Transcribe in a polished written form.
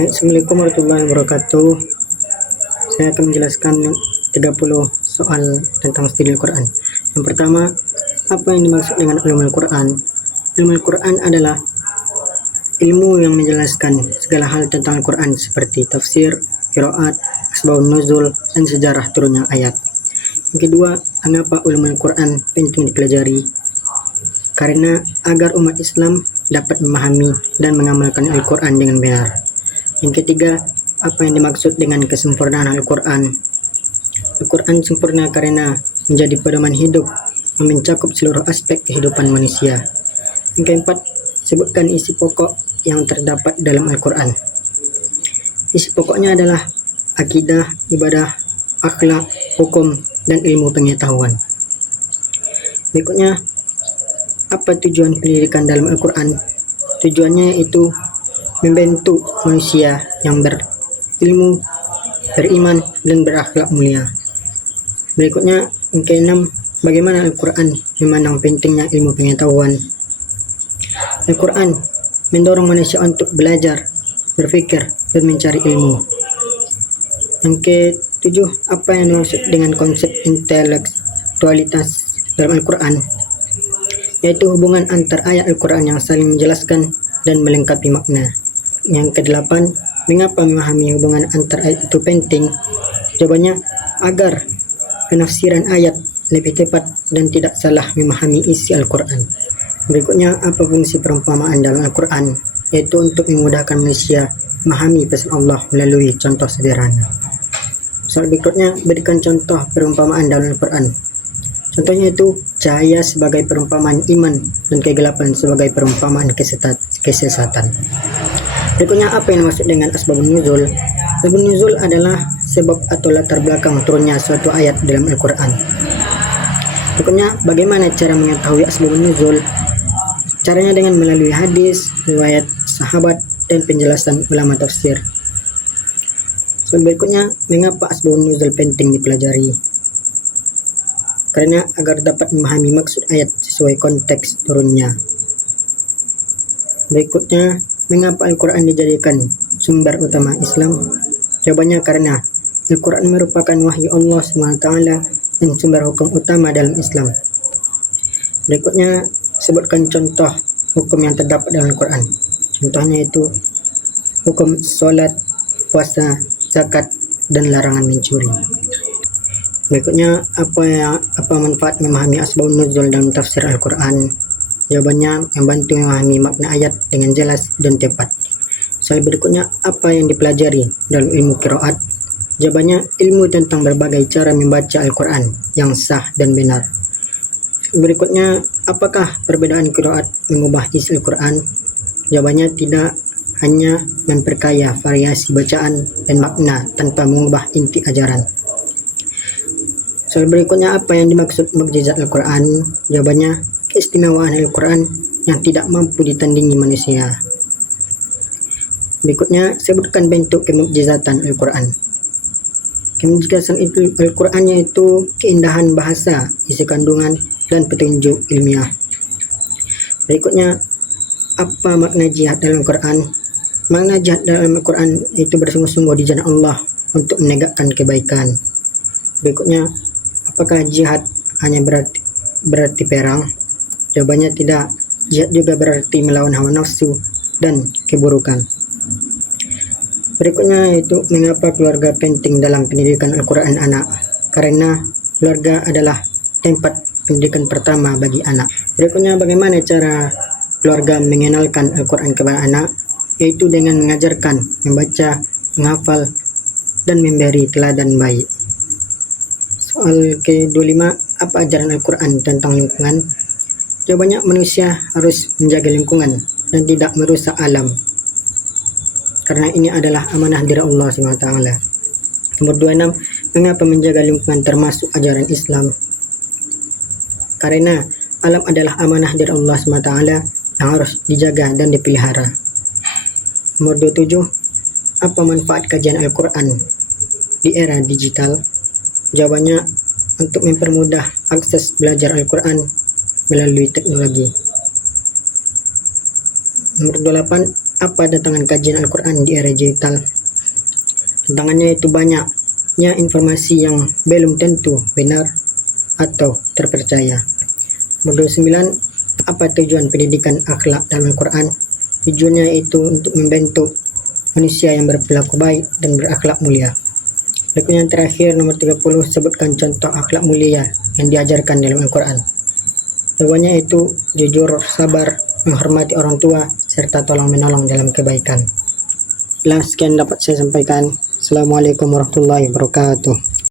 Assalamualaikum warahmatullahi wabarakatuh. Saya akan menjelaskan 30 soal tentang studi Al-Quran. Yang pertama, apa yang dimaksud dengan ilmu Al-Quran? Ilmu Al-Quran adalah ilmu yang menjelaskan segala hal tentang Al-Quran seperti tafsir, qiraat, asbabun nuzul, dan sejarah turunnya ayat. Yang kedua, mengapa ilmu Al-Quran penting dipelajari? Karena agar umat Islam dapat memahami dan mengamalkan Al-Quran dengan benar. Yang ketiga, apa yang dimaksud dengan kesempurnaan Al-Quran? Al-Quran sempurna karena menjadi pedoman hidup yang mencakup seluruh aspek kehidupan manusia. Yang keempat, sebutkan isi pokok yang terdapat dalam Al-Quran. Isi pokoknya adalah akidah, ibadah, akhlak, hukum, dan ilmu pengetahuan. Berikutnya, apa tujuan pendidikan dalam Al-Quran? Tujuannya yaitu membentuk manusia yang berilmu, beriman, dan berakhlak mulia. Berikutnya, yang keenam, bagaimana Al-Quran memandang pentingnya ilmu pengetahuan? Al-Quran mendorong manusia untuk belajar, berpikir, dan mencari ilmu. Yang ketujuh, apa yang dimaksud dengan konsep intelektualitas dalam Al-Quran? Yaitu hubungan antar ayat Al-Quran yang saling menjelaskan dan melengkapi makna. Yang kedelapan, mengapa memahami hubungan antar ayat itu penting? Jawabannya, agar penafsiran ayat lebih tepat dan tidak salah memahami isi Al-Quran. Berikutnya, apa fungsi perumpamaan dalam Al-Quran? Yaitu untuk memudahkan manusia memahami pesan Allah melalui contoh sederhana. Soal berikutnya, berikan contoh perumpamaan dalam Al-Quran. Contohnya itu cahaya sebagai perumpamaan iman dan kegelapan sebagai perumpamaan kesesatan. Berikutnya, apa yang dimaksud dengan asbabun nuzul? Asbabun nuzul adalah sebab atau latar belakang turunnya suatu ayat dalam Al-Quran. Berikutnya, bagaimana cara mengetahui asbabun nuzul? Caranya dengan melalui hadis, riwayat sahabat, dan penjelasan ulama tafsir. Soal berikutnya, mengapa asbabun nuzul penting dipelajari? Karena agar dapat memahami maksud ayat sesuai konteks turunnya. Berikutnya, mengapa Al-Quran dijadikan sumber utama Islam? Jawabannya karena Al-Quran merupakan wahyu Allah SWT dan sumber hukum utama dalam Islam. Berikutnya, sebutkan contoh hukum yang terdapat dalam Al-Quran. Contohnya itu hukum sholat, puasa, zakat, dan larangan mencuri. Berikutnya, apa manfaat memahami asbabun nuzul dalam tafsir Al-Quran? Jawabannya, membantu memahami makna ayat dengan jelas dan tepat. Soal berikutnya, apa yang dipelajari dalam ilmu qiraat? Jawabannya, ilmu tentang berbagai cara membaca Al-Quran yang sah dan benar. Berikutnya, apakah perbedaan qiraat mengubah isi Al-Quran? Jawabannya, tidak, hanya memperkaya variasi bacaan dan makna tanpa mengubah inti ajaran. Soal berikutnya, apa yang dimaksud mukjizat Al-Quran? Jawabannya, keistimewaan Al-Quran yang tidak mampu ditandingi manusia. Berikutnya, sebutkan bentuk kemukjizatan Al-Quran. Kemukjizatan Al-Quran yaitu keindahan bahasa, isi kandungan, dan petunjuk ilmiah. Berikutnya, apa makna jihad dalam Al-Quran? Makna jihad dalam Al-Quran itu bersungguh-sungguh di jalan Allah untuk menegakkan kebaikan. Berikutnya, apakah jihad hanya berarti perang? Jawabannya tidak. Jihad juga berarti melawan hawa nafsu dan keburukan. Berikutnya yaitu mengapa keluarga penting dalam pendidikan Al-Quran anak? Karena keluarga adalah tempat pendidikan pertama bagi anak. Berikutnya, bagaimana cara keluarga mengenalkan Al-Quran kepada anak? Yaitu dengan mengajarkan, membaca, menghafal, dan memberi teladan baik. Soal ke-25, apa ajaran Al-Quran tentang lingkungan? Jawabannya, manusia harus menjaga lingkungan dan tidak merusak alam, karena ini adalah amanah dari Allah SWT. Nomor 26, mengapa menjaga lingkungan termasuk ajaran Islam? Karena alam adalah amanah dari Allah SWT yang harus dijaga dan dipelihara. Nomor 27, apa manfaat kajian Al-Quran di era digital? Jawabannya, untuk mempermudah akses belajar Al-Quran melalui teknologi. Nomor 28, Apa tantangan kajian Al-Quran di era digital? Tantangannya itu banyaknya informasi yang belum tentu benar atau terpercaya. Modul 9, apa tujuan pendidikan akhlak dalam Al-Quran? Tujuannya itu untuk membentuk manusia yang berperilaku baik dan berakhlak mulia. Berikutnya yang terakhir, nomor 30, sebutkan contoh akhlak mulia yang diajarkan dalam Al-Quran. Jawabannya itu jujur, sabar, menghormati orang tua, serta tolong menolong dalam kebaikan. Sekian dapat saya sampaikan. Assalamualaikum warahmatullahi wabarakatuh.